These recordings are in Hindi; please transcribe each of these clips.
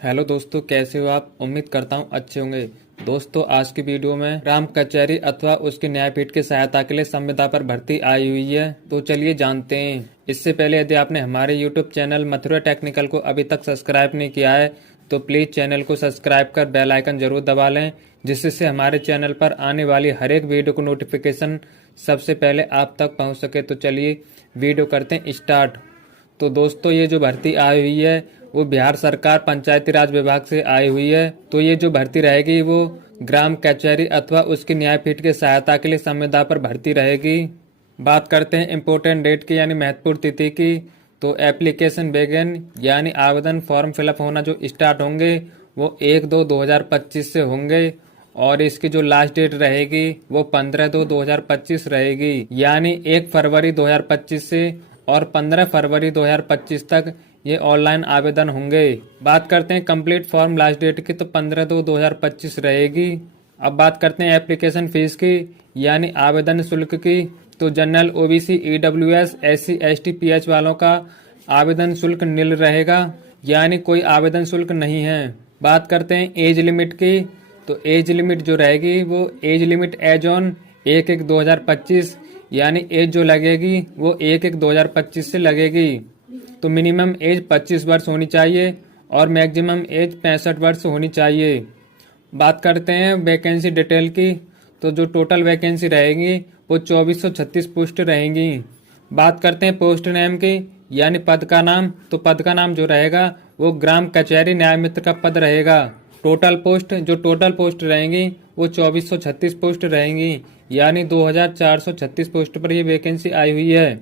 हेलो दोस्तों, कैसे हो आप। उम्मीद करता हूँ अच्छे होंगे। दोस्तों, आज की वीडियो में ग्राम कचहरी अथवा उसके न्यायपीठ की सहायता के लिए संविदा पर भर्ती आई हुई है, तो चलिए जानते हैं। इससे पहले यदि आपने हमारे यूट्यूब चैनल मथुरा टेक्निकल को अभी तक सब्सक्राइब नहीं किया है तो प्लीज़ चैनल को सब्सक्राइब कर बेल आइकन जरूर दबा लें, जिससे हमारे चैनल पर आने वाली हर एक वीडियो को नोटिफिकेशन सबसे पहले आप तक पहुँच सके। तो चलिए वीडियो करते हैं स्टार्ट। तो दोस्तों, ये जो भर्ती आई हुई है वो बिहार सरकार पंचायती राज विभाग से आई हुई है। तो ये जो भर्ती रहेगी वो ग्राम कचहरी अथवा उसकी न्यायपीठ की सहायता के लिए संविदा पर भर्ती रहेगी। बात करते हैं इम्पोर्टेंट डेट की यानी महत्वपूर्ण तिथि की। तो एप्लीकेशन बिगिन यानी आवेदन फॉर्म फिलअप होना जो स्टार्ट होंगे वो 1/2/2025 से होंगे, और इसकी जो लास्ट डेट रहेगी वो 15/2/2025 रहेगी, यानी 1 फरवरी 2025 से और 15 फरवरी 2025 तक ये ऑनलाइन आवेदन होंगे। बात करते हैं कंप्लीट फॉर्म लास्ट डेट की, तो 15/2/2025 रहेगी। अब बात करते हैं एप्लीकेशन फीस की यानी आवेदन शुल्क की। तो general, OBC, EWS, SC, ST, pH वालों का आवेदन शुल्क निल रहेगा, यानी कोई आवेदन शुल्क नहीं है। बात करते हैं एज लिमिट की। तो एज लिमिट जो रहेगी वो एज लिमिट एज ऑन 1/1/2025, यानी एज जो लगेगी वो 1/1/2025 से लगेगी। तो मिनिमम एज 25 वर्ष होनी चाहिए और मैक्सिमम एज 65 वर्ष होनी चाहिए। बात करते हैं वैकेंसी डिटेल की। तो जो टोटल वैकेंसी रहेगी वो 2436 पोस्ट रहेंगी। बात करते हैं पोस्ट नेम की यानी पद का नाम। तो पद का नाम जो रहेगा वो ग्राम कचहरी न्यायमित्र का पद रहेगा। टोटल पोस्ट रहेंगी वो 2436 पोस्ट रहेंगी, यानी 2436 पोस्ट पर ये वैकेंसी आई हुई है।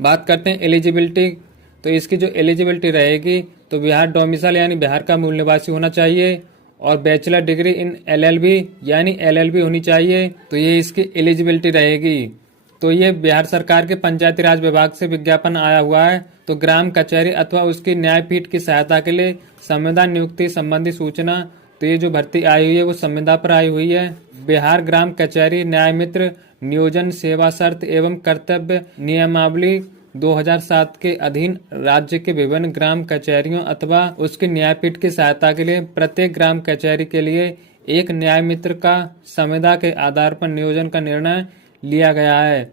बात करते हैं एलिजिबिलिटी। तो इसकी जो एलिजिबिलिटी रहेगी तो बिहार डोमिसाइल यानी बिहार का मूल निवासी होना चाहिए, और बैचलर डिग्री इन एलएलबी यानी एलएलबी होनी चाहिए। तो ये इसकी एलिजिबिलिटी रहेगी। तो ये बिहार सरकार के पंचायती राज विभाग से विज्ञापन आया हुआ है। तो ग्राम कचहरी अथवा उसकी न्यायपीठ की सहायता के लिए संविदा नियुक्ति संबंधी सूचना। तो ये जो भर्ती आई हुई है वो संविदा पर आई हुई है। बिहार ग्राम कचहरी न्यायमित्र नियोजन सेवा शर्त एवं कर्तव्य नियमावली 2007 के अधीन राज्य के विभिन्न ग्राम कचहरियों अथवा उसकी न्यायपीठ की सहायता के लिए प्रत्येक ग्राम कचहरी के लिए एक न्याय मित्र का संविदा के आधार पर नियोजन का निर्णय लिया गया है।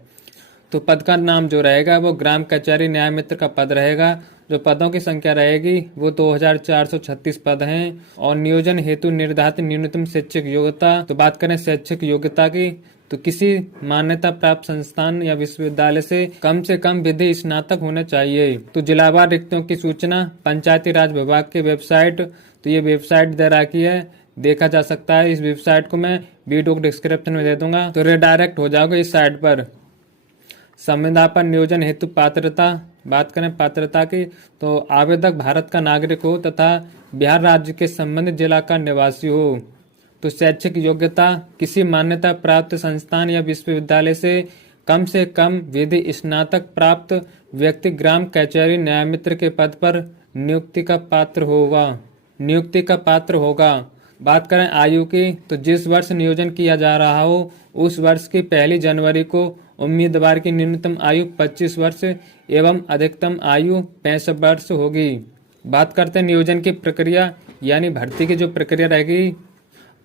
तो पद का नाम जो रहेगा वो ग्राम कचहरी न्याय मित्र का पद रहेगा। जो पदों की संख्या रहेगी वो 2436 पद हैं, और नियोजन हेतु निर्धारित न्यूनतम शैक्षिक योग्यता। तो बात करें शैक्षिक योग्यता की, तो किसी मान्यता प्राप्त संस्थान या विश्वविद्यालय से कम विधि स्नातक होना चाहिए। तो जिलावार रिक्तियों की सूचना पंचायती राज विभाग की वेबसाइट। तो ये वेबसाइट दे रखी है, देखा जा सकता है। इस वेबसाइट को मैं वीडियो को डिस्क्रिप्शन में दे दूंगा, तो रिडायरेक्ट हो जाओगे इस साइट पर। संविदा पर नियोजन हेतु पात्रता। बात करें पात्रता की, तो आवेदक भारत का नागरिक हो तथा बिहार राज्य के संबंधित जिला का निवासी हो। तो शैक्षिक योग्यता, किसी मान्यता प्राप्त संस्थान या विश्वविद्यालय से कम विधि स्नातक प्राप्त व्यक्ति ग्राम कचहरी न्यायमित्र के पद पर नियुक्ति का पात्र होगा। बात करें आयु की, तो जिस वर्ष नियोजन किया जा रहा हो उस वर्ष की 1 जनवरी को उम्मीदवार की न्यूनतम आयु 25 वर्ष एवं अधिकतम आयु 65 वर्ष होगी। बात करते हैं नियोजन की प्रक्रिया यानी भर्ती की जो प्रक्रिया रहेगी।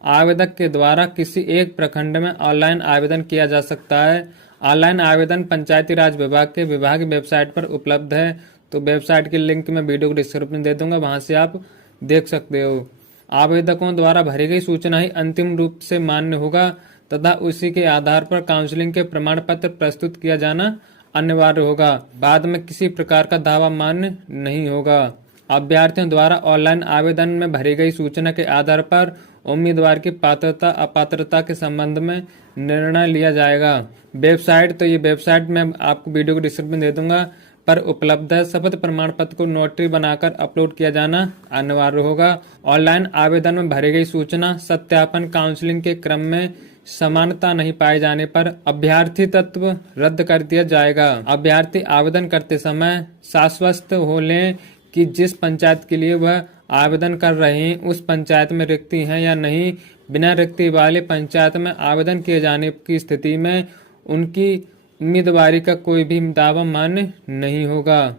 आवेदक के द्वारा किसी एक प्रखंड में ऑनलाइन आवेदन किया जा सकता है। ऑनलाइन आवेदन पंचायती राज विभाग के विभागीय वेबसाइट पर उपलब्ध है। तो वेबसाइट की लिंक मैं वीडियो को डिस्क्रिप्शन में दे दूंगा, वहां से आप देख सकते हो। आवेदकों द्वारा भरी गई सूचना ही अंतिम रूप से मान्य होगा तथा उसी के आधार पर काउंसलिंग के प्रमाण पत्र प्रस्तुत किया जाना अनिवार्य होगा। बाद में किसी प्रकार का दावा मान्य नहीं होगा। अभ्यर्थियों द्वारा ऑनलाइन आवेदन में भरी गई सूचना के आधार पर उम्मीदवार की पात्रता अपात्रता के संबंध में निर्णय लिया जाएगा। वेबसाइट, तो ये वेबसाइट मैं आपको वीडियो को डिस्क्रिप्शन में दे दूंगा, पर उपलब्ध है। शपथ प्रमाण पत्र को नोटरी बनाकर अपलोड किया जाना अनिवार्य होगा। ऑनलाइन आवेदन में भरी गई सूचना सत्यापन काउंसलिंग के क्रम में समानता नहीं पाए जाने पर अभ्यर्थी तत्व रद्द कर दिया जाएगा। अभ्यर्थी आवेदन करते समय आश्वस्त हो लें कि जिस पंचायत के लिए वह आवेदन कर रहे हैं उस पंचायत में रिक्ति है या नहीं। बिना रिक्ति वाले पंचायत में आवेदन किए जाने की स्थिति में उनकी उम्मीदवारी का कोई भी दावा मान्य नहीं होगा।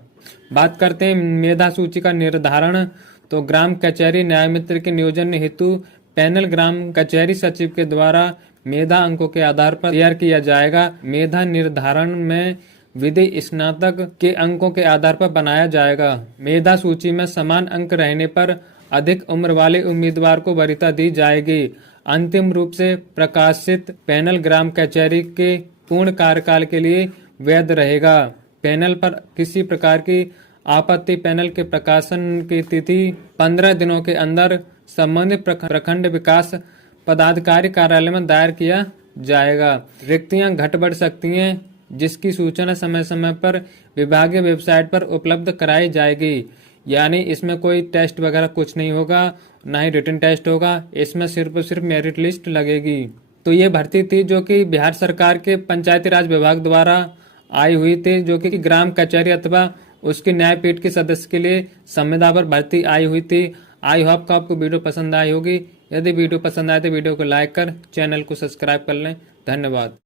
बात करते हैं मेधा सूची का निर्धारण। तो ग्राम कचहरी न्याय मित्र के नियोजन हेतु पैनल ग्राम कचहरी सचिव के द्वारा मेधा अंकों के आधार पर तैयार किया जाएगा। मेधा निर्धारण में विधि स्नातक के अंकों के आधार पर बनाया जाएगा। मेधा सूची में समान अंक रहने पर अधिक उम्र वाले उम्मीदवार को वरीयता दी जाएगी। अंतिम रूप से प्रकाशित पैनल ग्राम कचहरी के पूर्ण कार्यकाल के लिए वैध रहेगा। पैनल पर किसी प्रकार की आपत्ति पैनल के प्रकाशन की तिथि 15 दिनों के अंदर संबंधित प्रखंड विकास पदाधिकारी कार्यालय में दायर किया जाएगा। रिक्तियां घट बढ़ सकती हैं, जिसकी सूचना समय समय पर विभागीय वेबसाइट पर उपलब्ध कराई जाएगी। यानी इसमें कोई टेस्ट वगैरह कुछ नहीं होगा, ना ही रिटन टेस्ट होगा। इसमें सिर्फ और सिर्फ मेरिट लिस्ट लगेगी। तो ये भर्ती थी जो कि बिहार सरकार के पंचायती राज विभाग द्वारा आई हुई थी, जो कि ग्राम कचहरी अथवा उसके न्यायपीठ के सदस्य के लिए संविदा पर भर्ती आई हुई थी। आई होप को आपको वीडियो पसंद आई होगी। यदि वीडियो पसंद आए तो वीडियो को लाइक कर चैनल को सब्सक्राइब कर लें। धन्यवाद।